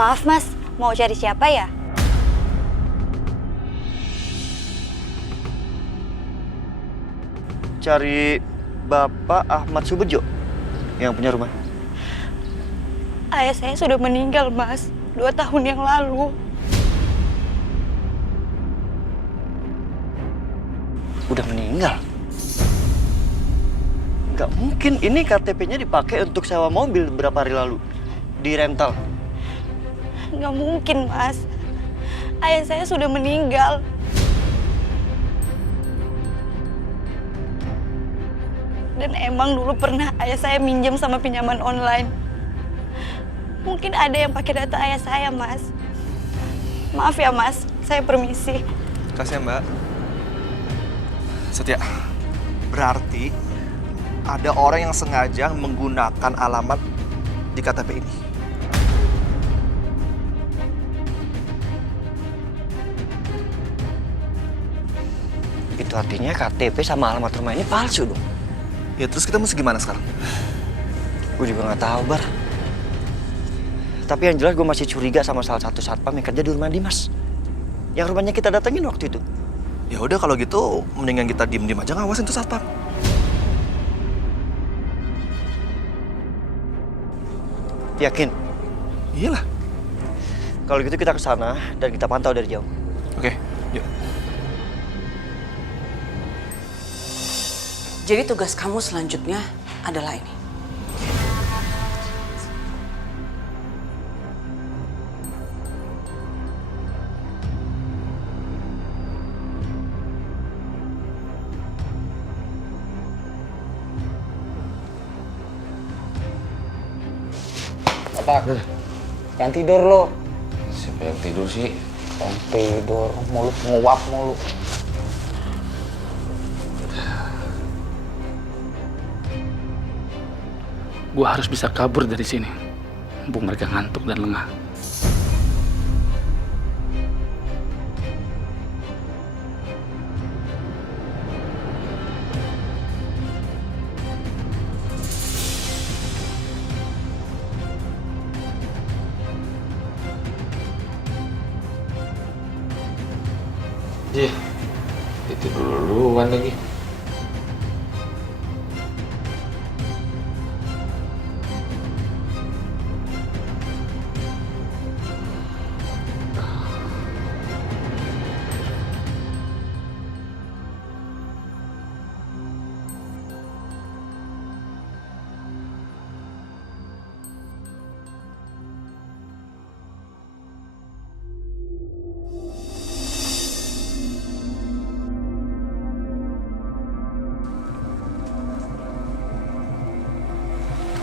Maaf mas, mau cari siapa ya? Cari Bapak Ahmad Subejo yang punya rumah. Ayah saya sudah meninggal mas, 2 tahun yang lalu. Udah meninggal? Nggak mungkin, ini KTP-nya dipakai untuk sewa mobil beberapa hari lalu. Di rental. Nggak mungkin mas, ayah saya sudah meninggal. Dan emang dulu pernah ayah saya minjem sama pinjaman online. Mungkin ada yang pakai data ayah saya, Mas. Maaf ya, Mas. Saya permisi. Kasih ya, Mbak. Setia, berarti ada orang yang sengaja menggunakan alamat di KTP ini. Itu artinya KTP sama alamat rumah ini palsu dong. Ya terus kita mesti gimana sekarang? Gue juga nggak tahu, Bar. Tapi yang jelas gue masih curiga sama salah satu satpam yang kerja di rumah Dimas. Yang rumahnya kita datengin waktu itu. Ya udah kalau gitu mendingan kita diem-diem aja ngawasin tuh satpam. Yakin? Iyalah. Kalau gitu kita ke sana dan kita pantau dari jauh. Oke, yuk. Jadi tugas kamu selanjutnya adalah ini. Pak, jangan tidur lo. Siapa yang tidur sih? Jangan tidur, mulut nguap mulu. Gua harus bisa kabur dari sini. Mumpung mereka ngantuk dan lengah. Ih, tidur duluan lagi.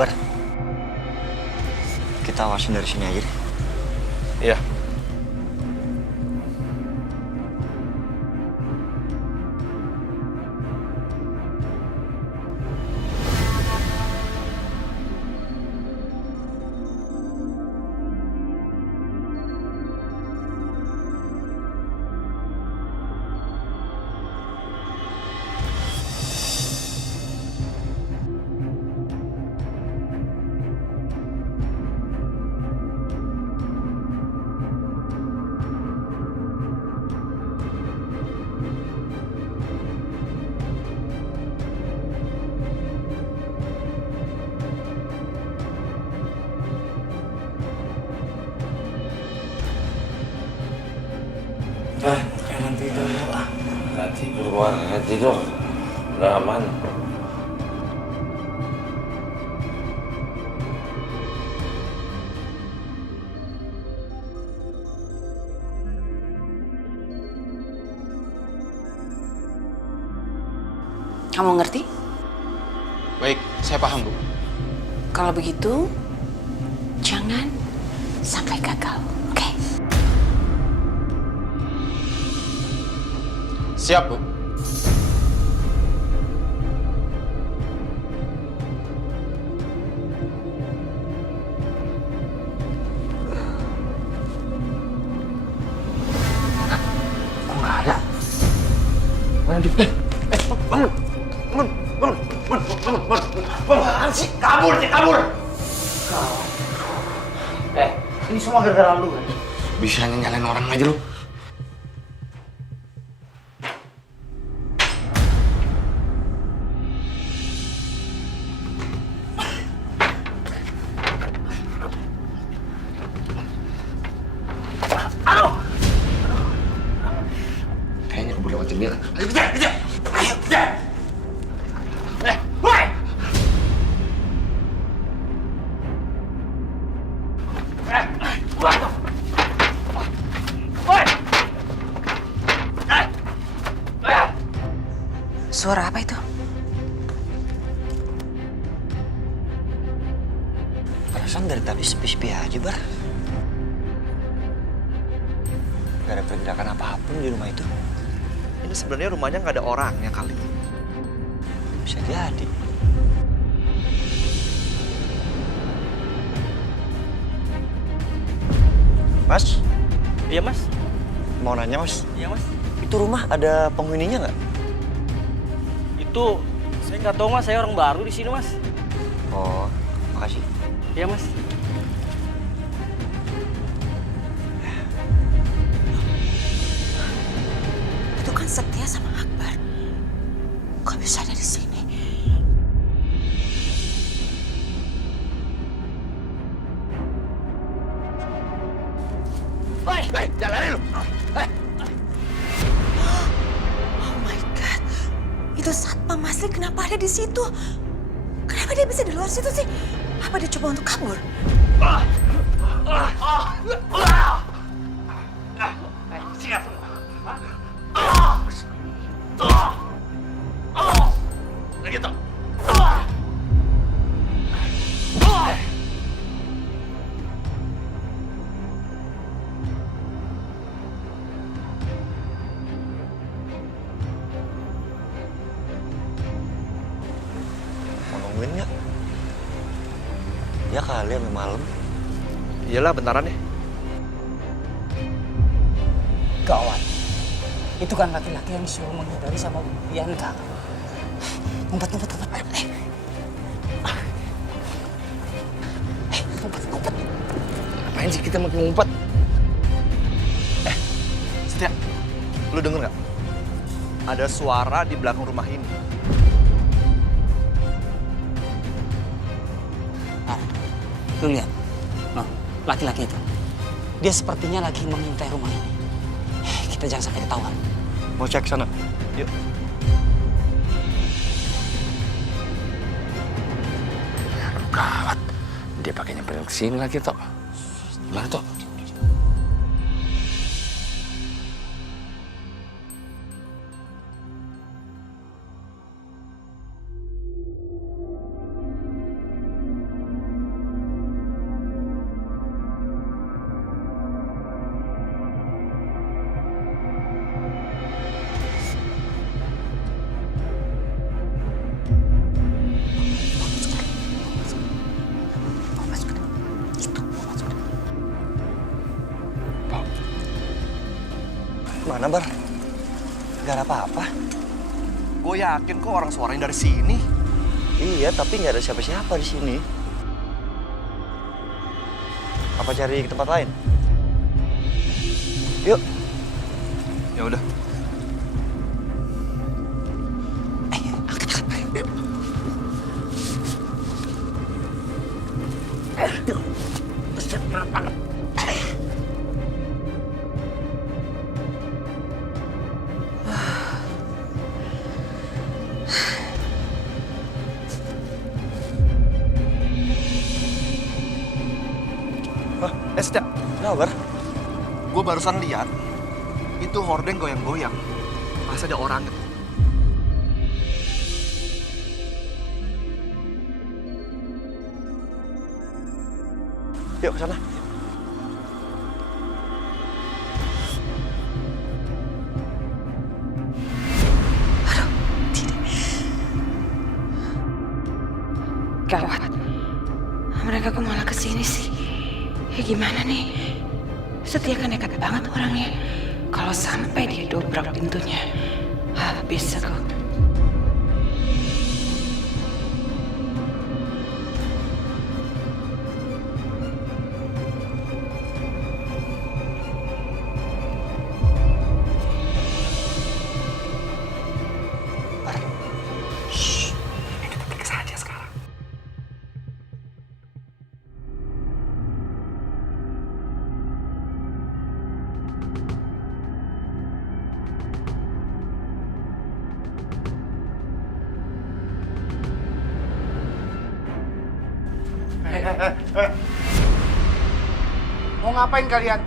Bar, kita awasin dari sini aja deh. Iya. Jangan tidur lo. Nggak tidur, Wan. Nggak tidur. Udah aman. Kamu ngerti? Baik, saya paham, Bu. Kalau begitu, jangan sampai gagal. Oke? Siap, Bu. Kok nggak ada? Mana di... Apaan sih? Kabur. Ini semua gara-gara lu kan? Bisanya nyalain orang aja lu. Kayaknya keburu lewatin dia. Ayo kejar, kejar! Ayo kejar! Woi! Suara apa itu? Perasaan dari tadi sepi-sepi aja, Bar. Gak ada pergerakan apapun di rumah itu. Ini sebenarnya rumahnya nggak ada orangnya kali. Bisa jadi. Mas, Iya mas, mau nanya mas, iya mas. itu rumah ada penghuninya nggak? Itu saya nggak tahu mas, saya orang baru di sini mas. Oh, makasih. Iya mas. Itu kan Setia sama Akbar. Kok bisa ada di sini? Jalanin lu! Oh my God. Itu Satpam Masri kenapa ada di situ? Kenapa dia bisa di luar situ sih? Apa dia coba untuk kabur? Mau nungguin nggak? Ya kali sampai malam. Iyalah, bentaran ya. Gawat. Itu kan laki-laki yang disuruh menghindari sama Bianca. Ngumpet. Ngumpet. Ngapain sih kita makin ngumpet? Setia, lu denger nggak? Ada suara di belakang rumah ini. Lu lihat. Noh, laki-laki itu. Dia sepertinya lagi mengintai rumah ini. Kita jangan sampai ketahuan. Mau cek sana? Yuk. Aduh, gawat. Dia pakai nyamperin ke sini lagi, Tok. Gimana, Tok? Mana, Bar? Gak ada apa-apa. Gue yakin kok orang suaranya dari sini. Iya, tapi nggak ada siapa-siapa di sini. Apa cari ke tempat lain? Yuk. Ya udah. Setia, Kenapa, Bar? gue barusan lihat itu hordeng goyang-goyang. Masa ada orang gitu. Yuk, ke sana. Gawat. Mereka kok malah kesini sih? Ya gimana nih? Setia kan nekat banget orangnya. Kalau sampai dia dobrak pintunya, habis aku. Mau ngapain kalian?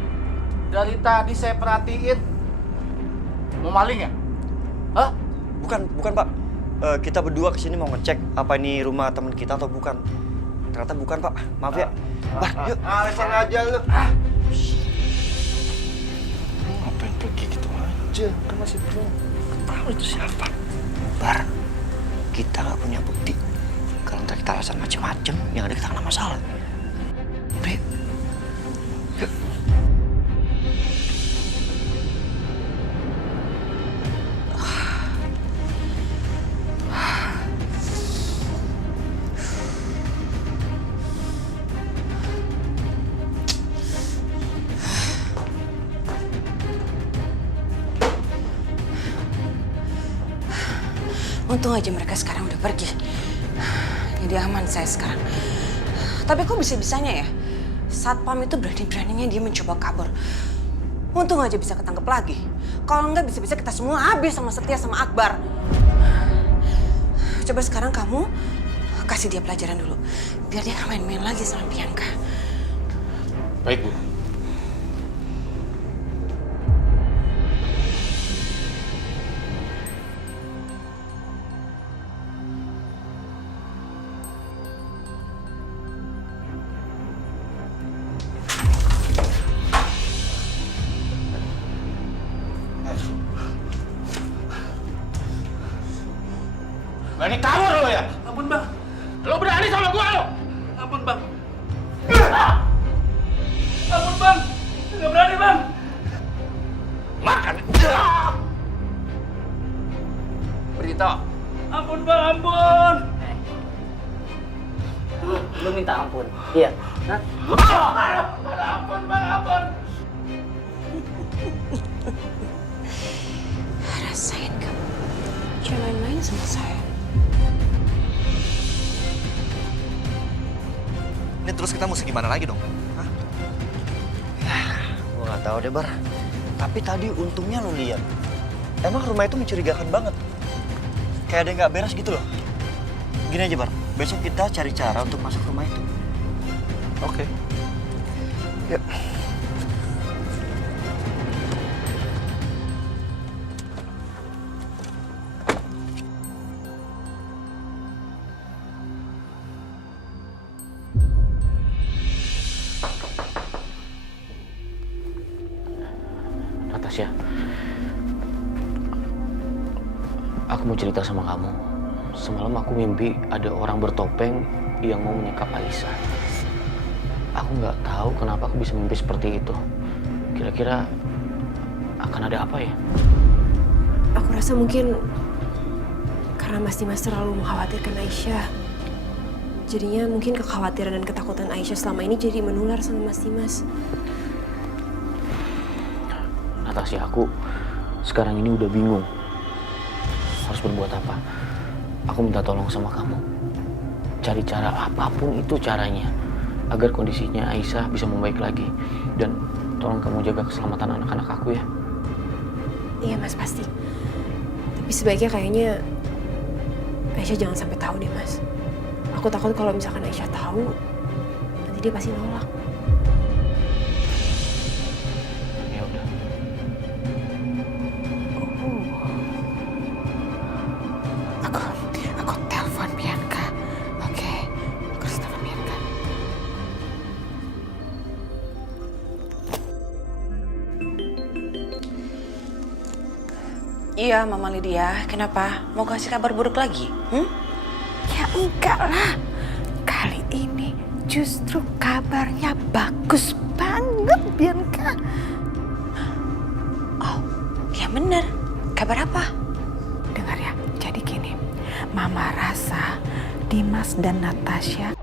Dari tadi saya perhatiin. Mau maling ya? Hah? Bukan Pak. Kita berdua kesini mau ngecek apa ini rumah teman kita atau bukan. Ternyata bukan Pak. Maaf ya. Bah, yuk. Alasan aja lu. Ngapain pergi gitu aja? Kan masih belum tahu itu siapa. Bar, kita nggak punya bukti. Kalau ntar kita alasan macem-macem, yang ada kita kena masalah. Udah, yuk. Untung aja mereka sekarang udah pergi. Jadi aman saya sekarang. Tapi kok bisa-bisanya ya? Satpam itu berani-beraninya dia mencoba kabur. Untung aja bisa ketangkep lagi. Kalau enggak bisa-bisa kita semua habis sama Setia sama Akbar. Coba sekarang kamu kasih dia pelajaran dulu. Biar dia nggak main-main lagi sama Bianca. Baik, Bu. Berani kabur lo ya? Ampun bang. Lo berani sama gua lo? Ampun bang. Ampun bang. Nggak berani bang. Makan. Berita. Ampun bang, ampun. Lu minta ampun. Iya. Hah? Ampun bang, ampun. Rasain kamu. Jangan main-main sama saya. Ini terus kita mesti gimana lagi dong? Hah? Gua nggak tahu deh, Bar. Tapi tadi untungnya lo lihat. Emang rumah itu mencurigakan banget. Kayak ada yang nggak beres gitu loh. Gini aja, Bar. Besok kita cari cara untuk masuk rumah itu. Oke. Yuk. Natasha, aku mau cerita sama kamu. Semalam aku mimpi ada orang bertopeng yang mau menyekap Aisyah. Aku nggak tahu kenapa aku bisa mimpi seperti itu. Kira-kira akan ada apa ya? Aku rasa mungkin karena Mas Dimas terlalu mengkhawatirkan Aisyah. Jadinya mungkin kekhawatiran dan ketakutan Aisyah selama ini jadi menular sama Mas Dimas. Natasha, aku sekarang ini udah bingung harus berbuat apa. Aku minta tolong sama kamu. Cari cara apapun itu caranya agar kondisinya Aisyah bisa membaik lagi. Dan tolong kamu jaga keselamatan anak-anak aku ya. Iya Mas, pasti. Tapi sebaiknya kayaknya Aisyah jangan sampai tahu deh Mas. Aku takut kalau misalkan Aisyah tahu, nanti dia pasti nolak. Ya udah. Aku telepon Bianca. Oke, aku harus telepon Bianca. Iya, Mama Lydia. Kenapa? Mau kasih kabar buruk lagi? Ya enggak lah. Kali ini justru kabarnya bagus banget, Bianca. Oh, ya bener. Kabar apa? Dengar ya, jadi gini. Mama rasa Dimas dan Natasha